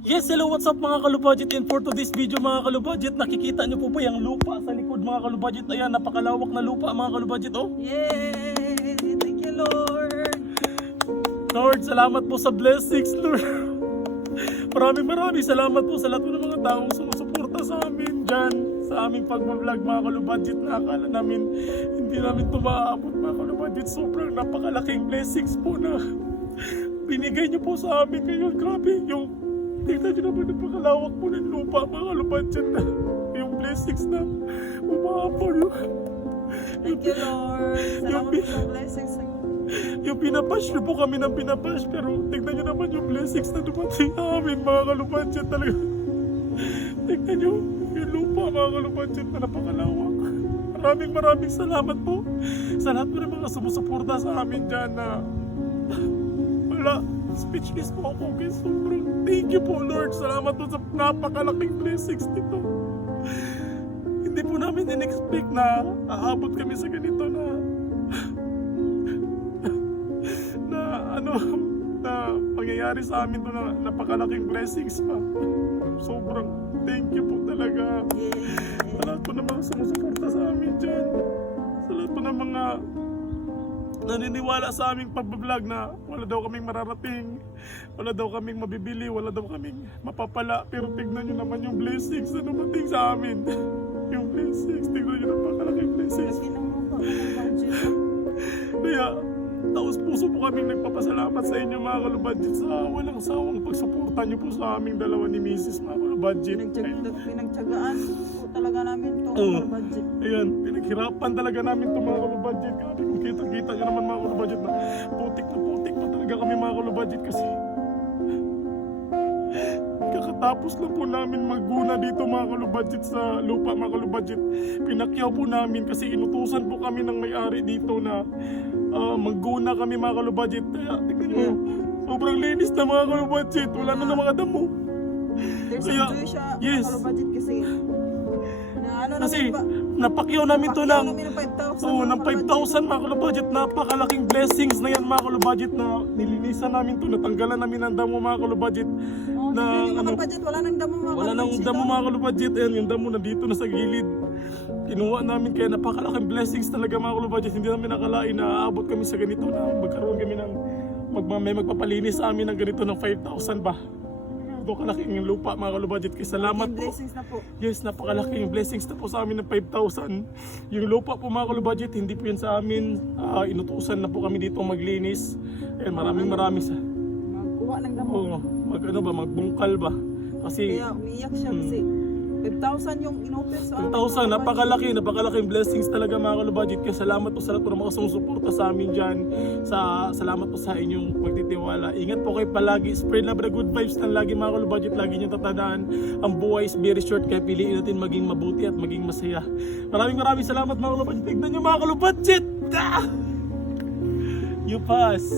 Yes, hello, what's up mga kalubudget? And for today's video mga kalubudget, nakikita nyo po ba yung lupa sa likod mga kalubudget? Ayan, napakalawak na lupa mga kalubudget, oh. Yay! Thank you, Lord! Lord, salamat po sa blessings, Lord. Maraming salamat po sa lahat po ng mga taong sumusuporta sa amin dyan, sa aming pag-vlog mga kalubudget, na akala namin hindi namin ito maaabot mga kalubudget. Sobrang napakalaking blessings po na binigay nyo po sa amin ngayon. Grabe, yung tingnan nyo naman, napakalawak po ng lupa mga kalubudget, na yung blessings na umabot yun. Thank you, Lord! Salamat po sa blessings. Yung pinabash nyo po kami ng pinabash, pero tignan nyo naman yung blessings na dumating sa amin mga kalubudget talaga. Tignan nyo yung lupa mga kalubudget na napakalawak. Maraming salamat po sa lahat po ng mga sumusuporta sa amin dyan na wala, speechless po ako kay sobrang thank you po Lord. Salamat po sa napakalaking blessings nito. Hindi po namin in-expect na aabot kami sa ganito na na pangyayari sa amin to na napakalaking blessings pa. Sobrang thank you po talaga sa lahat po ng mga sumusuporta sa amin dyan, sa lahat po ng mga naniniwala sa aming pagbablog na wala daw kaming mararating, wala daw kaming mabibili, wala daw kaming mapapala, pero tignan nyo naman yung blessings na dumating sa amin. Yung blessings, tignan nyo napakalaking blessings. Kaya taos puso po kami nagpapasalamat sa inyo mga kalubudget sa walang sawang pagsuporta nyo po sa aming dalawa ni Mrs. mga kalubudget. Pinagtyagaan po talaga namin ito mga budget. Ayan, pinaghirapan talaga namin ito mga kalubudget. Grabe kung kita nyo naman mga kalubudget na putik pa talaga kami mga kalubudget kasi kakatapos lang po namin magguna dito mga kalubudget sa lupa mga kalubudget. Pinakyaw po namin kasi inutusan po kami ng may-ari dito na magguna kami mga kalubudget. Kaya tignan nyo, sobrang linis na mga kalubudget. Wala na mga damo. There's Kaya, enjoy siya yes. mga budget kasi Kasi napakyaw namin to ng namin ng 5,000 ng 5,000 mga kalubudget. Napakalaking blessings na yan mga kalubudget na nilinisan namin to, natanggalan namin ng damo mga kalubudget. Na mga budget, wala nang damo mga wala nang damo mga kalubudget. Ayan, yung damo nandito na sa gilid. Kinuha namin, kaya napakalaking blessings talaga mga kalubudget. Hindi namin nakalain na aabot kami sa ganito, na magkaroon kami ng may magpapalinis sa amin ng ganito ng 5,000 ba. Ito kalaking lupa mga kalubudget. Kaya salamat po. Blessings na po. Yes, napakalaking blessings na po sa amin ng 5,000. Yung lupa po mga kalubudget, hindi po yan sa amin. Inutusan na po kami dito maglinis. Ayan, maraming sa Magkuha ng damo. magbungkal ba. Kasi Kaya umiyak siya kasi 5,000 yung inopen sa 5,000, napakalaking blessings talaga mga kalubudget. Kaya salamat po sa lahat po ng mga sumusuporta sa amin dyan. Salamat po sa inyong pagtitiwala. Ingat po kayo palagi. Spread love the good vibes ng lagi mga kalubudget. Lagi nyo tatandaan, ang buhay is very short. Kaya piliin natin maging mabuti at maging masaya. Maraming salamat mga kalubudget. Tignan nyo mga kalubudget! You pass!